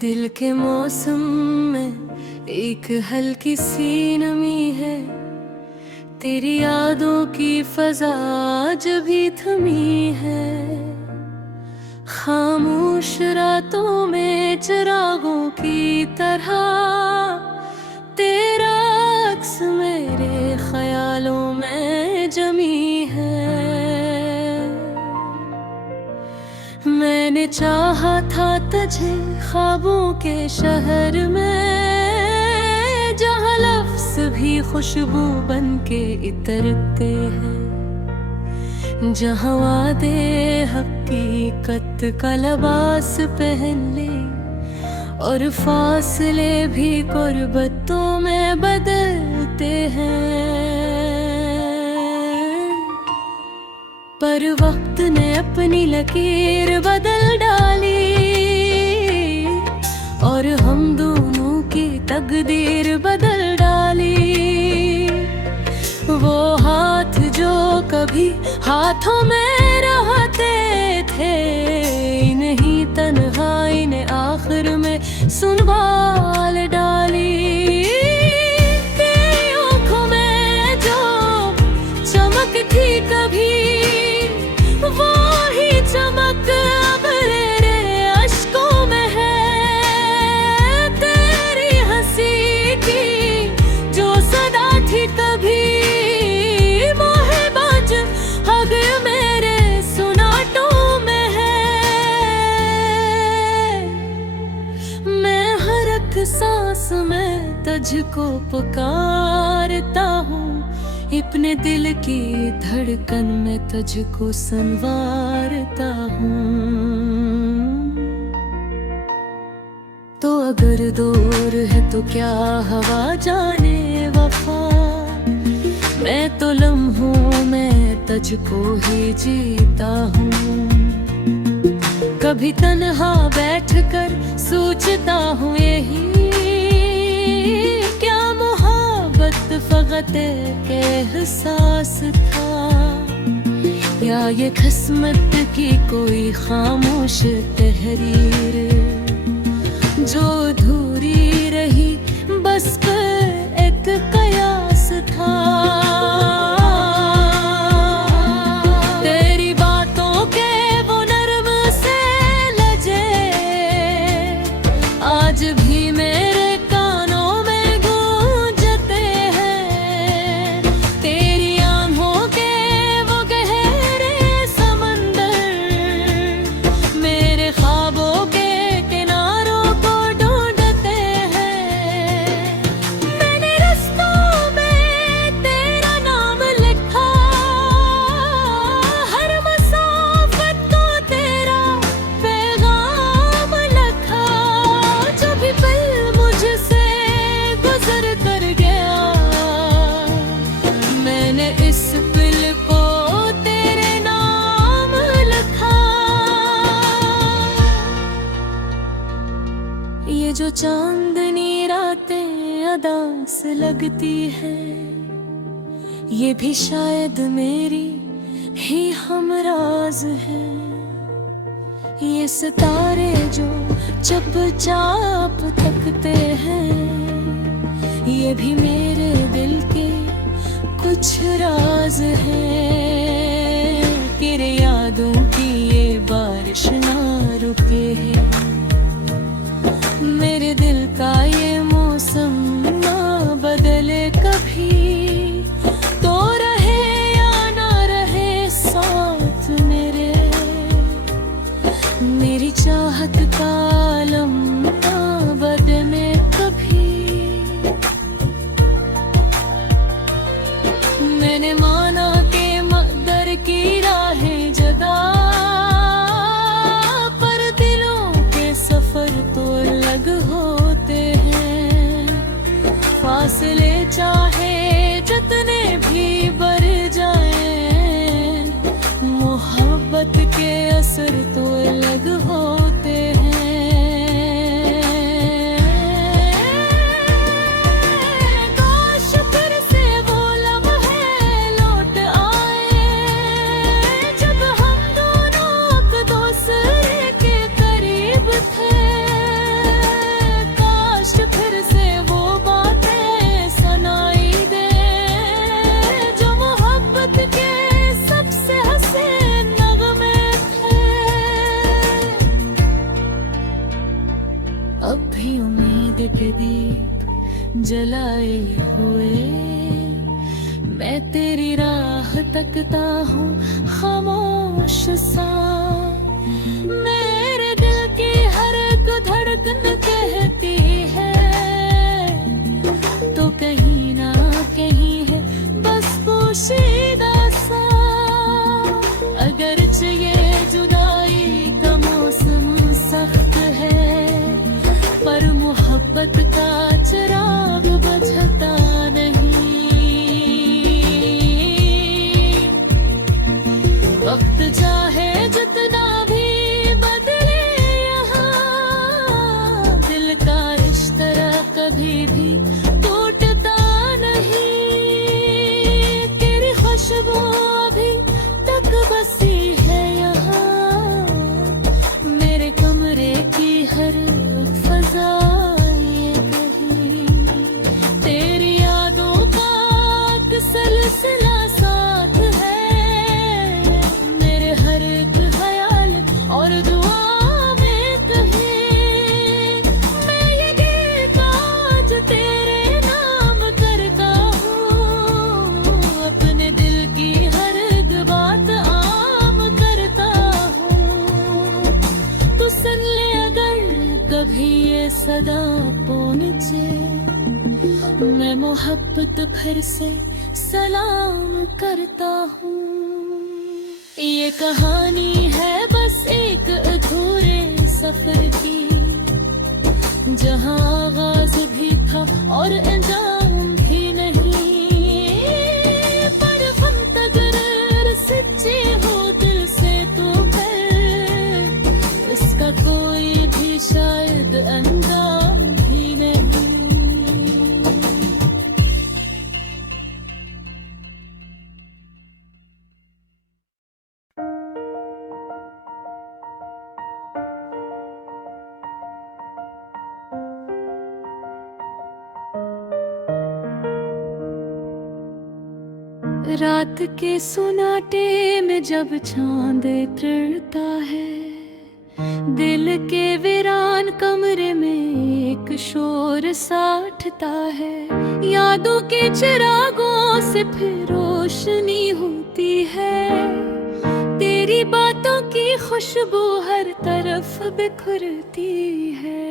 दिल के मौसम में एक हल्की सी नमी है, तेरी यादों की फजा जब भी थमी है। खामोश रातों में चिरागों की तरह तेरा अक्स मेरे ख्यालों में जमी है। मैंने चाहा था तुझे ख्वाबों के शहर में, जहाँ लफ्ज़ भी खुशबू बन के इतरते हैं, जहाँ वादे हकीकत का लिबास पहन ले और फासले भी कुर्बतों में बदलते हैं। पर वक्त ने अपनी लकीर बदल डाली और हम दोनों की तकदीर बदल डाली। वो हाथ जो कभी हाथों में रहते थे, इन्हीं तन्हाई ने आखिर में संभाल डाली। तेरी आँखों में जो चमक थी कभी, वो ही चमक अब तेरे अश्कों में है। तेरी हंसी की जो सदा थी कभी, मोहब्बत अब मेरे सुनाटों में है। मैं हर एक सांस में तुझको पुकारता हूँ, अपने दिल की धड़कन में तुझको संवारता हूँ। तो अगर दूर है तो क्या हवा जाने वफा, मैं तो लम्हों में तुझको ही जीता हूँ। कभी तन्हा बैठकर सोचता हूँ यही, क्या मोहब्बत फकत के एहसास था, या ये किस्मत की कोई खामोश तहरीर जो अधूरी रही बस पर एक कयास था। तेरी बातों के वो नर्म से लजे आज भी मेरे कानों में गूंजते हैं। तेरी आँखों के वो गहरे समंदर मेरे ख्वाबों के किनारों को ढूंढते हैं। मैंने रास्तों में तेरा नाम लिखा, हर मसाफत को तेरा पैगाम लिखा। जो भी पल मुझसे गुजर कर गया, मैंने इस पल को तेरे नाम लिखा। ये जो चांदनी रातें अदास लगती है, ये भी शायद मेरी ही हमराज है। ये सितारे जो चुपचाप तकते हैं, ये भी मेरे दिल के कुछ राज हैं। तेरे यादों की ये बारिश ना रुके है, मेरे दिल का ये मौसम ना बदले कभी। तो रहे या ना रहे साथ मेरे, मेरी चाहत का आलम ना बदले कभी। मैंने माना कि मकदर की राहें जदा, पर दिलों के सफर तो अलग होते हैं। फासले चाहे जितने भी बढ़ जाएं, मोहब्बत के असर तो अलग होते हैं। काश फिर से वो लम्हे लौट आए, जब हम दोनों एक दूसरे के करीब थे। जलाए हुए। मैं तेरी राह तकता हूँ खामोश सा, मेरे दिल की हर एक धड़कन कहती है तो कहीं ना कहीं है बस पोशीदा सा। अगरचे ये जुदाई का मौसम सख्त है, पर मोहब्बत का चिराग बुझता नहीं। वक्त चाहे जितना भी बदले यहाँ, दिल का रिश्ता कभी भी टूटता नहीं। तेरी खुशबू अभी तक बसी है यहाँ, मेरे कमरे की हर फजा ये कही। तेरी यादों का एक सिलसिला साथ है, मेरे हर एक ख्याल और दुआ में कहे। मैं ये गीत आज तेरे नाम करता हूँ, अपने दिल की हर एक बात आम करता हूँ। तू सुन ले अगर कभी ये सदा पहुँचे, मैं मोहब्बत फिर से सलाम करता हूँ। ये कहानी है बस एक अधूरे सफर की, जहाँ आगाज भी था और अंजाम भी नहीं। पर हम तकरार सच्चे हो दिल से तो फिर इसका कोई भी शायद अंजाम भी नहीं। रात के सुनाटे में जब चांद उतरता है, दिल के वीरान कमरे में एक शोर सा उठता है। यादों के चिरागों से फिर रोशनी होती है, तेरी बातों की खुशबू हर तरफ बिखरती है।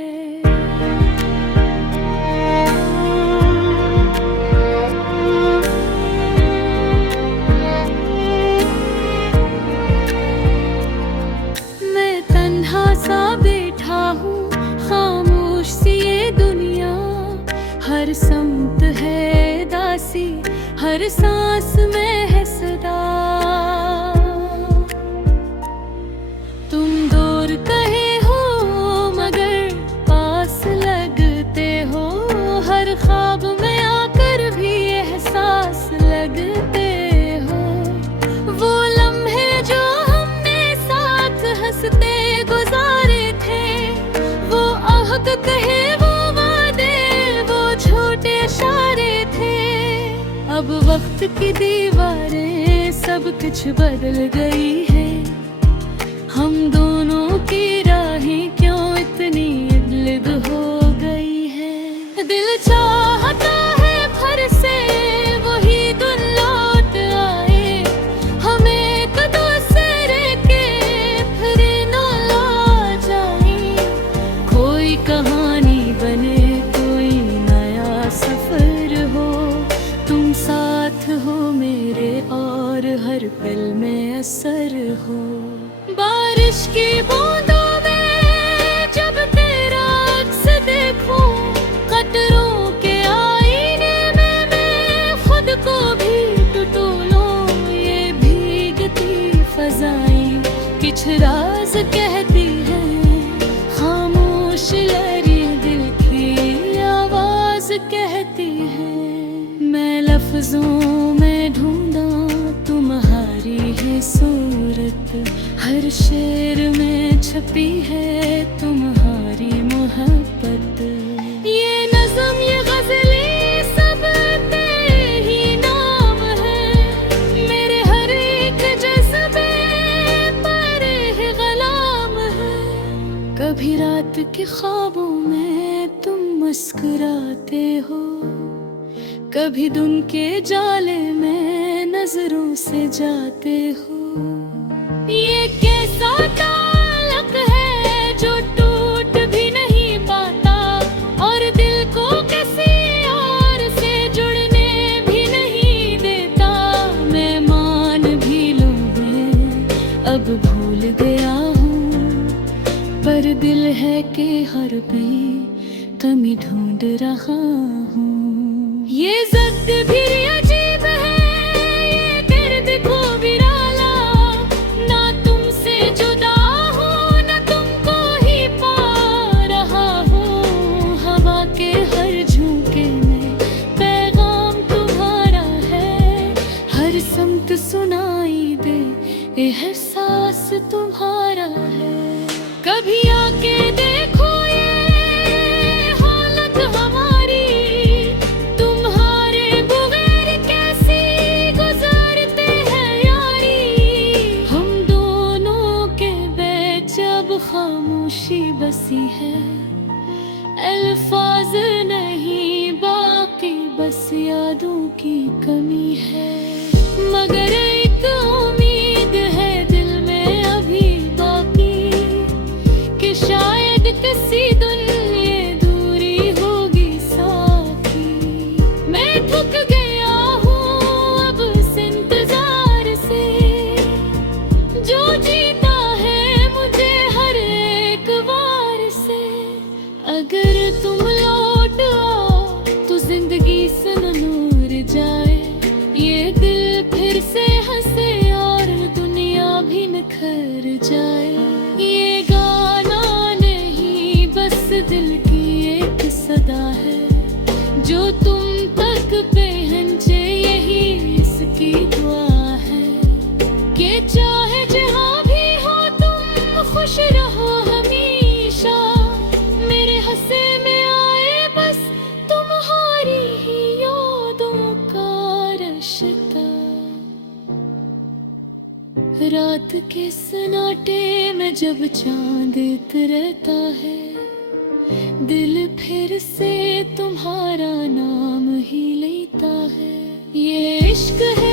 सा बैठा हूँ खामोश सी ये दुनिया, हर समत है दासी, हर सांस में है सदा। तुम दूर कहे हो मगर पास लगते हो, हर ख्वाब में आकर भी एहसास लगते हो। वो लम्हे जो हमने साथ हंसते गुजारे थे, वो आहट कहे वो वादे वो छोटे इशारे थे। अब वक्त की दीवारें सब कुछ बदल गई है, हम दोनों की राहें क्यों इतनी अलग हो गई है। दिल चाहता है फिर से वही दिन लौट आए, हमें एक दूसरे के फिर न ला जाए। कोई कहानी बने कोई नया सफर हो, तुम साथ हो मेरे और हर पल में असर हो। बारिश की बूंदों में जब तेरा अक्स देखूं, कतरों के आईने में मैं खुद को भी टटोलूं। ये भीगती फजाएं कुछ राज कहती हैं, खामोश लहरें दिल की आवाज कहती हैं। मैं लफ्जों में ढूंढा तुम्हारी है सूरत, हर शेर में छपी है तुम्हारी मोहब्बत। ये नज़म ये गज़लें सब तेरे ही नाम है, मेरे हर एक जज्बे पर है गुलाम है। कभी रात के ख्वाबों में तुम मुस्कुराते हो, कभी धुन के जाले में नजरों से जाते हो। ये कैसा ताल्लुक है जो टूट भी नहीं पाता, और दिल को किसी और से जुड़ने भी नहीं देता। मैं मान भी लूं मैं अब भूल गया हूँ, पर दिल है कि हर पल कमी ढूंढ रहा हूँ। ये ज़द भी अजीब है, ये दर्द को विराला, ना तुमसे जुदा हूँ ना तुमको ही पा रहा हूँ। हवा के हर झोंके में पैगाम तुम्हारा है, हर समत सुनाई दे एहसास तुम्हारा है। कभी आके देखो ये हालत हमारी, तुम्हारे बगैर कैसी गुजारते हैं यारी। हम दोनों के बीच अब खामोशी बसी है, अल्फाज नहीं बाकी बस यादों की कमी है। मगर एक उम्मीद है दिल में अभी बाकी, कि शायद किसी दिन ये दूरी होगी साथी। मैं थक गया हूँ अब इस इंतजार से, जो जीता है मुझे हर एक बार से। अगर तुम लौट आओ तो जिंदगी से नूर जाए, ये दिल फिर से हंसे और दुनिया भी निखर जाए। ये गाना नहीं बस दिल की एक सदा है, जो तुम तक पहुंचे यही इसकी दुआ है। कि चाहे जहाँ भी हो तुम खुश रहो हमेशा, मेरे हंसे में आए बस तुम्हारी ही यादों का रिश्ता। रात के सन्नाटे में जब चांद उतरता है, दिल फिर से तुम्हारा नाम ही लेता है। ये इश्क है